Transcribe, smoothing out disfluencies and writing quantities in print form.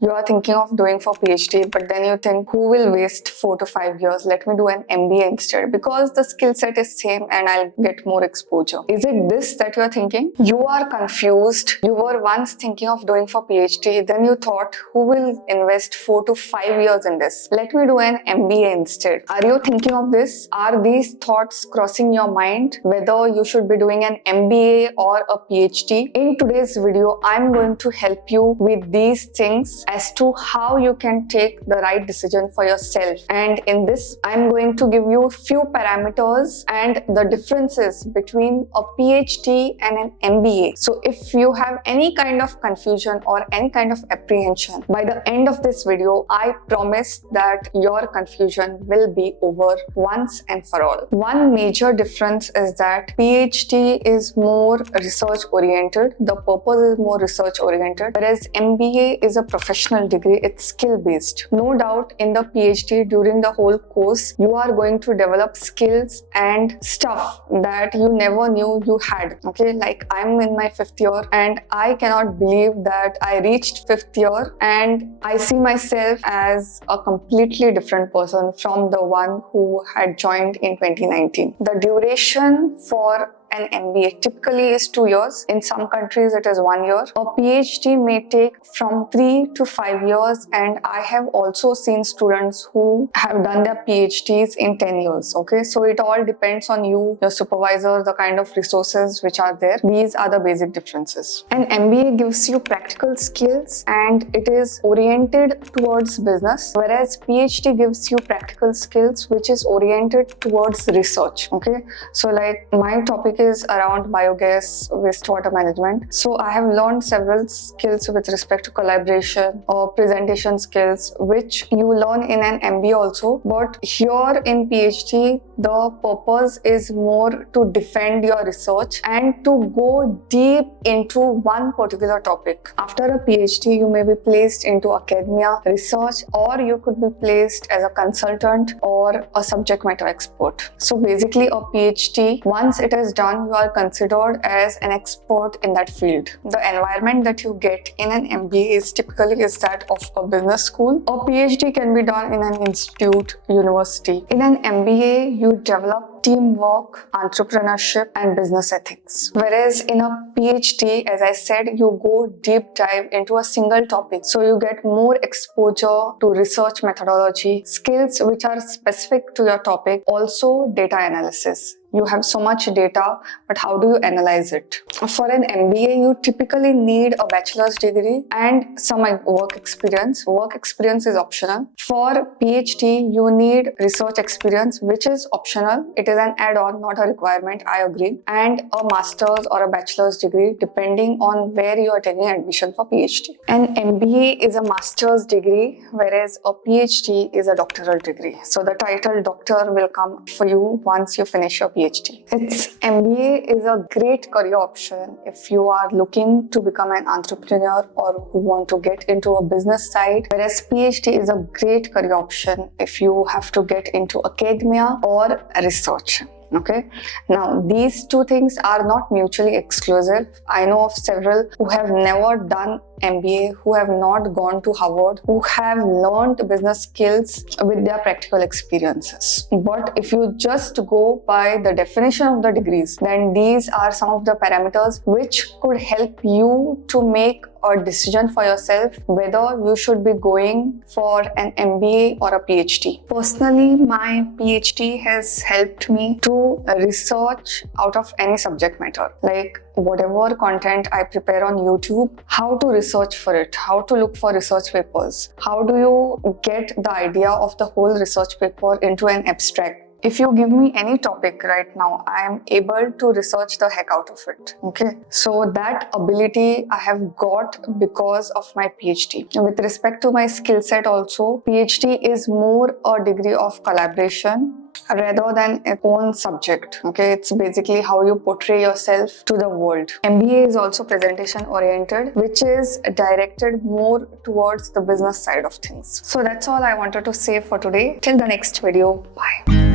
You are thinking of doing for PhD, but then you think, who will waste 4 to 5 years? Let me do an MBA instead because the skill set is same and I'll get more exposure. Is it this that you are thinking? You are confused. You were once thinking of doing for PhD, then you thought, who will invest 4 to 5 years in this? Let me do an MBA instead. Are you thinking of this? Are these thoughts crossing your mind? Whether you should be doing an MBA or a PhD? In today's video, I'm going to help you with these things as to how you can take the right decision for yourself. And in this, I'm going to give you few parameters and the differences between a PhD and an MBA. So if you have any kind of confusion or any kind of apprehension, by the end of this video, I promise that your confusion will be over once and for all. One major difference is that PhD is more research oriented. The purpose is more research oriented, whereas MBA is a professional degree. It's skill based. No doubt in the PhD, during the whole course, you are going to develop skills and stuff that you never knew you had. Okay, like I'm in my 5th year and I cannot believe that I reached 5th year and I see myself as a completely different person from the one who had joined in 2019. The duration for an MBA typically is 2 years. In some countries, it is 1 year. A PhD may take from 3 to 5 years, and I have also seen students who have done their PhDs in 10 years. Okay, so it all depends on you, your supervisor, the kind of resources which are there. These are the basic differences. An MBA gives you practical skills and it is oriented towards business, whereas PhD gives you practical skills which is oriented towards research. Okay, so like my topic is around biogas wastewater management. So I have learned several skills with respect to collaboration or presentation skills, which you learn in an MBA also. But here in PhD, the purpose is more to defend your research and to go deep into one particular topic. After a PhD, you may be placed into academia, research, or you could be placed as a consultant or a subject matter expert. So basically a PhD, once it is done, you are considered as an expert in that field. The environment that you get in an MBA is typically that of a business school. A PhD can be done in an institute, university. In an MBA, you develop teamwork, entrepreneurship, and business ethics. Whereas in a PhD, as I said, you go deep dive into a single topic. So you get more exposure to research methodology, skills which are specific to your topic, also data analysis. You have so much data, but how do you analyze it? For an MBA, you typically need a bachelor's degree and some work experience. Work experience is optional. For PhD, you need research experience, which is optional. It is an add-on, not a requirement, I agree. And a master's or a bachelor's degree, depending on where you are taking admission for PhD. An MBA is a master's degree, whereas a PhD is a doctoral degree. So the title doctor will come for you once you finish your PhD. MBA is a great career option if you are looking to become an entrepreneur or who want to get into a business side, whereas PhD is a great career option if you have to get into academia or research. Okay, now these two things are not mutually exclusive. I know of several who have never done MBA, who have not gone to Harvard, who have learned business skills with their practical experiences. But if you just go by the definition of the degrees, then these are some of the parameters which could help you to make a decision for yourself whether you should be going for an MBA or a PhD. Personally, my PhD has helped me to research out of any subject matter. Like whatever content I prepare on YouTube, how to research for it, how to look for research papers, how do you get the idea of the whole research paper into an abstract. If you give me any topic right now, I am able to research the heck out of it. Okay, so that ability I have got because of my PhD. With respect to my skill set also, PhD is more a degree of collaboration rather than its own subject. Okay, it's basically how you portray yourself to the world. MBA is also presentation oriented, which is directed more towards the business side of things. So that's all I wanted to say for today. Till the next video, bye.